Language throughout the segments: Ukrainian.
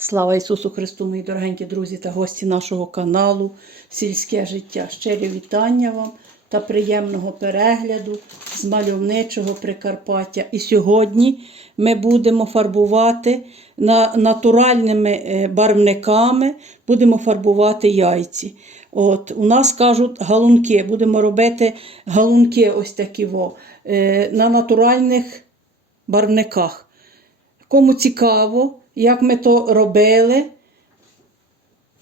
Слава Ісусу Христу, мої дорогенькі друзі та гості нашого каналу Сільське життя. Щирі вітання вам та приємного перегляду з мальовничого Прикарпаття. І сьогодні ми будемо фарбувати на, натуральними е, барвниками, будемо фарбувати яйці. От, у нас кажуть галунки. Будемо робити галунки ось такі во, е, на натуральних барвниках. Кому цікаво, як ми то робили,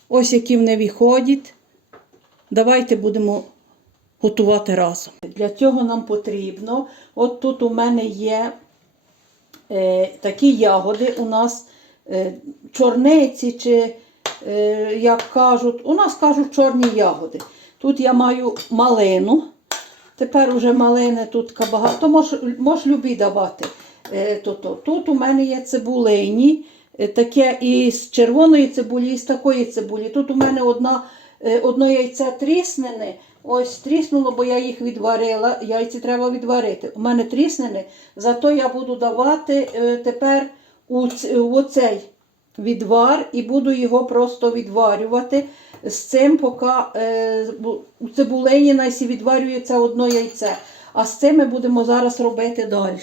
ось які вони виходять, давайте будемо готувати разом. Для цього нам потрібно, от тут у мене є е, такі ягоди, у нас е, чорниці, чи, е, як кажуть, у нас кажуть чорні ягоди. Тут я маю малину. Тепер уже малини тут багато, можеш любі давати. Е, то, то. Тут у мене є цибулині, таке і з червоної цибулі, і з такої цибулі. Тут у мене одна, е, одно яйце тріснене. Ось тріснуло, бо я їх відварила. Яйці треба відварити. У мене тріснене, зато я буду давати е, тепер у, оцей відвар і буду його просто відварювати. З цим, поки е, у цибулині найсі відварюється одно яйце. А з цим ми будемо зараз робити далі.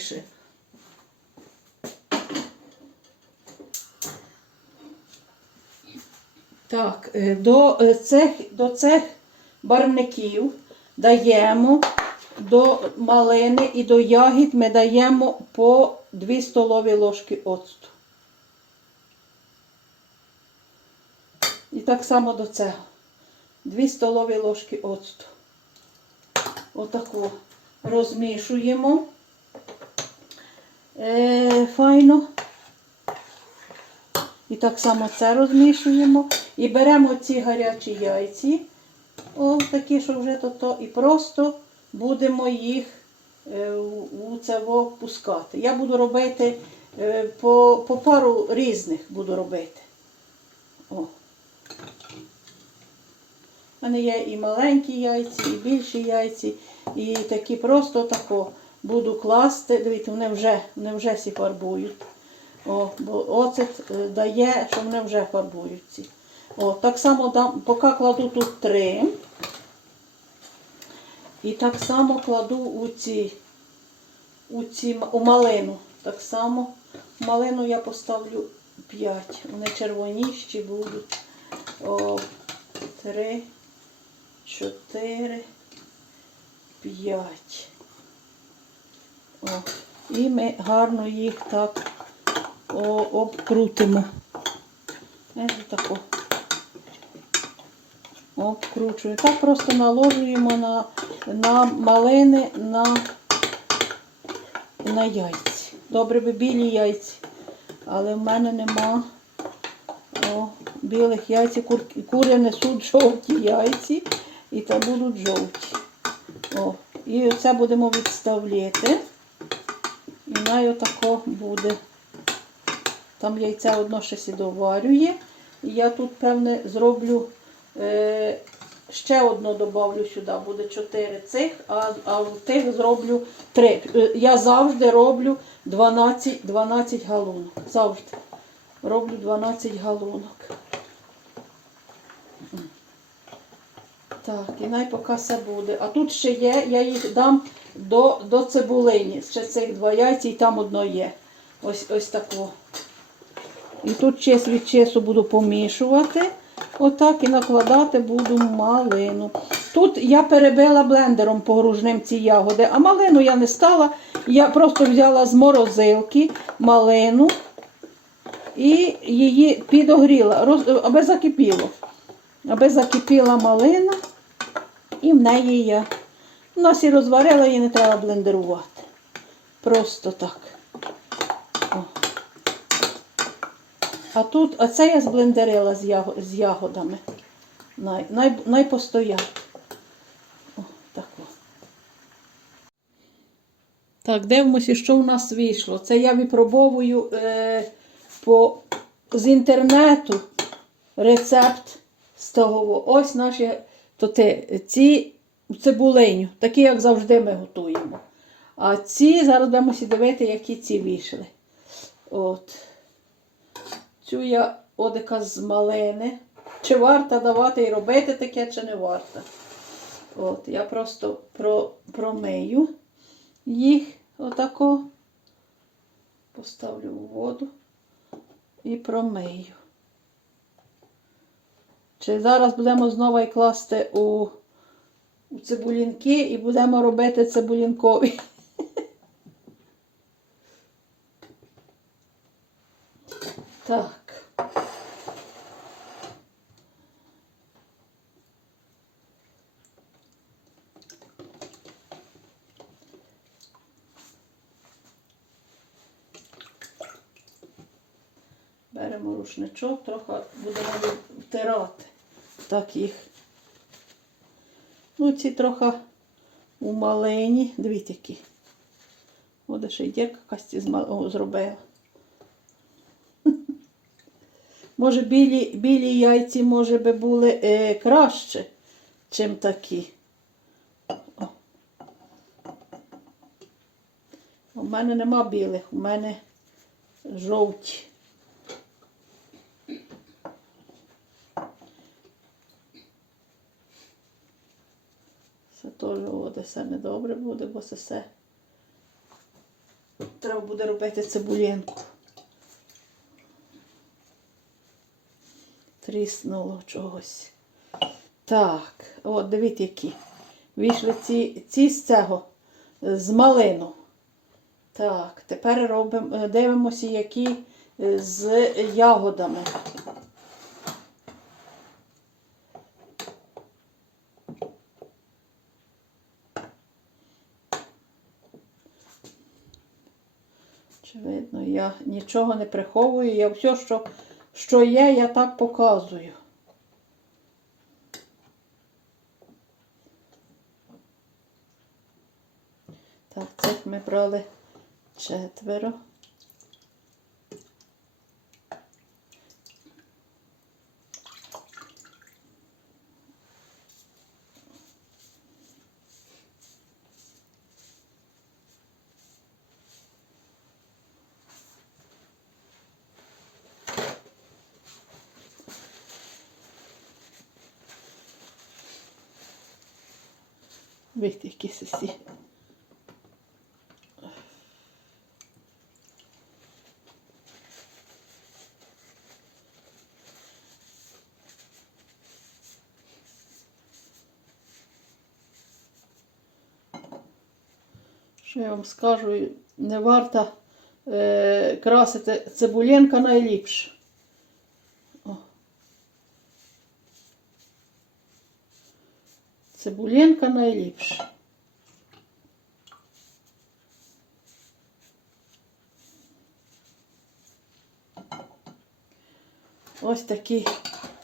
Так, е, до е, цих, до цих барвників даємо до малини і до ягід ми даємо по 2 столові ложки оцту. І так само до цього. 2 столові ложки оцту. Отаку розмішуємо. Е, файно. І так само це розмішуємо. І беремо ці гарячі яйці, о, такі, що вже то, то, і просто будемо їх е, у- це пускати. Я буду робити е, по, по пару різних буду робити. О. У мене є і маленькі яйці, і більші яйці, і такі просто тако буду класти. Дивіться, вони вже, вони вже сі фарбують. О, бо оцет е, дає, що вони вже фарбуються. О, так само дам, поки кладу тут три. І так само кладу у ці, у ці у малину. Так само малину я поставлю 5. Вони червоніші будуть. О, 3, 4, 5. О, і ми гарно їх так обкрутимо. Тако. Обкручую. Так просто наложуємо на, на малини, на, на яйці. Добре би білі яйці, але в мене нема о, білих яйць. Кур, кури несуть жовті яйці і то будуть жовті. О, і оце будемо відставляти. І най отако буде. Там яйце одно ще доварює. І я тут, певне, зроблю е, ще одно добавлю сюди. Буде 4 цих, а, а тих зроблю 3. Я завжди роблю 12, 12 галунок. Завжди роблю 12 галунок. Так, і най поки все буде. А тут ще є, я їх дам до, до цибулині. Ще цих два яйця і там одно є. Ось ось тако. І тут час від часу буду помішувати. Отак і накладати буду малину. Тут я перебила блендером погружним ці ягоди, а малину я не стала. Я просто взяла з морозилки малину і її підогріла, роз, аби закипіло. Аби закипіла малина, і в неї я у нас і розварила, її не треба блендерувати. Просто так. О. А тут, а це я зблендерила з, яго, з ягодами. Най, най, найпостоять. О, так. о. Так, дивимося, що у нас вийшло. Це я випробовую е, по, з інтернету рецепт з того. Ось наші то те, ці цибулиню, такі, як завжди ми готуємо. А ці зараз будемо дивити, які ці вийшли. От. Цю я одика з малини. Чи варто давати і робити таке, чи не варто. От, я просто про, промию їх отако. Поставлю у воду і промию. Чи зараз будемо знову і класти у, у цибулінки і будемо робити цибулінкові. Так. Беремо рушничок, трохи будемо втирати. Так їх. Ну, ці трохи у малині. Дивіться які. Буде ще й дірка мал- зробила. Може, білі, білі яйці, може би, були е, краще, чим такі. О. У мене нема білих, у мене жовті. Це теж буде все недобре буде, бо це все. Треба буде робити цибулінку. Тріснуло чогось. Так, от дивіться, які. Вийшли ці, ці з цього, з малину. Так, тепер робимо, дивимося, які з ягодами. Я нічого не приховую. Я все, що, що є, я так показую. Так, цих ми брали четверо. Видите, які сусі. Що я вам скажу, не варто е, красити цибулінка найліпше. Цибулінка найліпше. Ось такі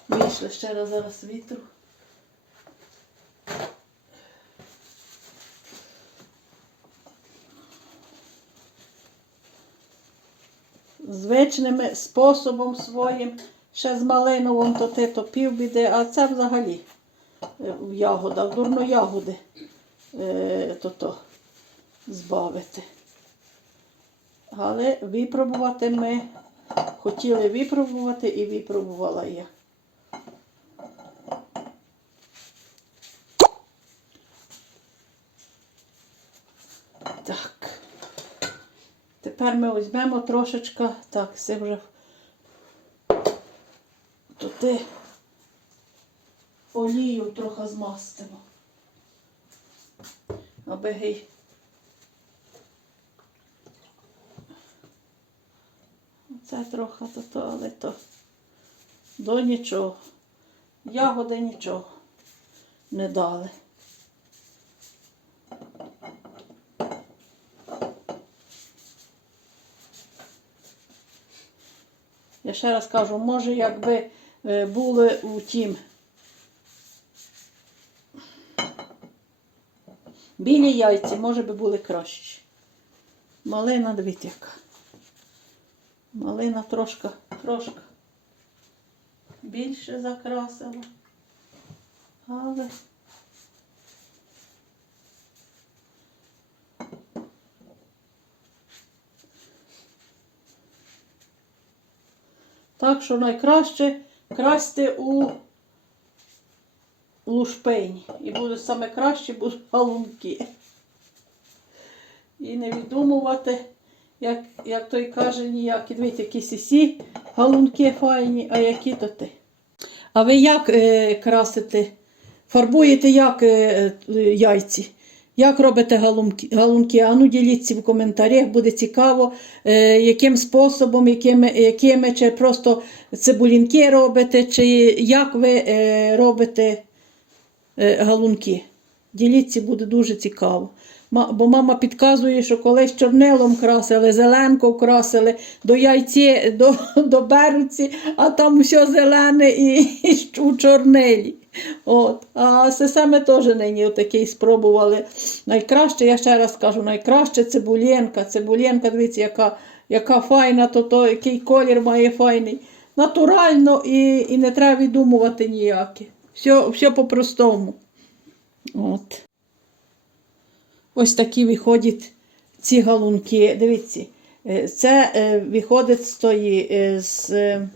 вийшли ще раз зараз вітру. звичним способом своїм, ще з малиновим, то ти то півбіди, а це взагалі в дурно ягоди е, збавити. Але випробувати ми хотіли випробувати і випробувала я. Так. Тепер ми візьмемо трошечка, так, це вже туди олію трохи змастимо. Аби гей. Це трохи то, то, але то до нічого. Ягоди нічого не дали. Я ще раз кажу, може, якби е, були у тім білі яйці, може би були кращі. Малина, дивіться яка. Малина трошки, трошки більше закрасила. Але Так що найкраще красти у лушпейні. І буде саме краще будуть галунки. І не відумувати, як, як той каже, ніякі. Дивіться, які сісі галунки файні, а які то ти. А ви як е, красите? Фарбуєте як е, е, яйці? Як робите галунки? галунки? А ну діліться в коментарях, буде цікаво, е, яким способом, якими, якими, чи просто цибулінки робите, чи як ви е, робите галунки. Діліться, буде дуже цікаво. Бо мама підказує, що колись чорнилом красили, зеленко красили, до яйці, до, до беруці, а там все зелене і, і у чорнилі. От. А саме теж нині такий спробували. Найкраще, я ще раз кажу, найкраще цибулєнка. Цибулєнка, дивіться, яка, яка файна, то, то який колір має файний. Натурально і, і не треба відумувати ніяке. Все, все по-простому. От. Ось такі виходять ці галунки. Дивіться, е, це е, виходить з тої е, з е,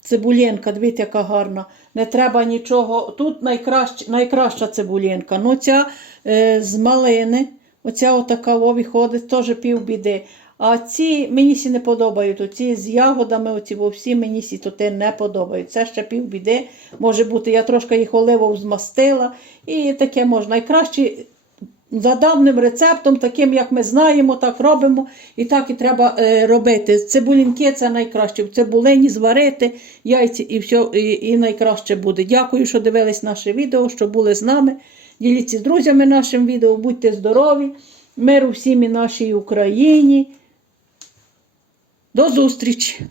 цибулєнка. Дивіться, яка гарна. Не треба нічого. Тут найкраща, найкраща цибулєнка. Ну, ця е, з малини, оця отака виходить, теж півбіди. А ці мені сі не подобають. Оці з ягодами, оці бо всі мені сі те не подобають. Це ще півбіди. Може бути, я трошки їх оливом змастила. І таке можна. Найкраще за давним рецептом, таким, як ми знаємо, так робимо. І так і треба е, робити. Цибулінки це найкраще. В цибулині зварити яйці і все, і, і найкраще буде. Дякую, що дивились наше відео, що були з нами. Діліться з друзями нашим відео, будьте здорові, миру всім і нашій Україні. До зустрічі!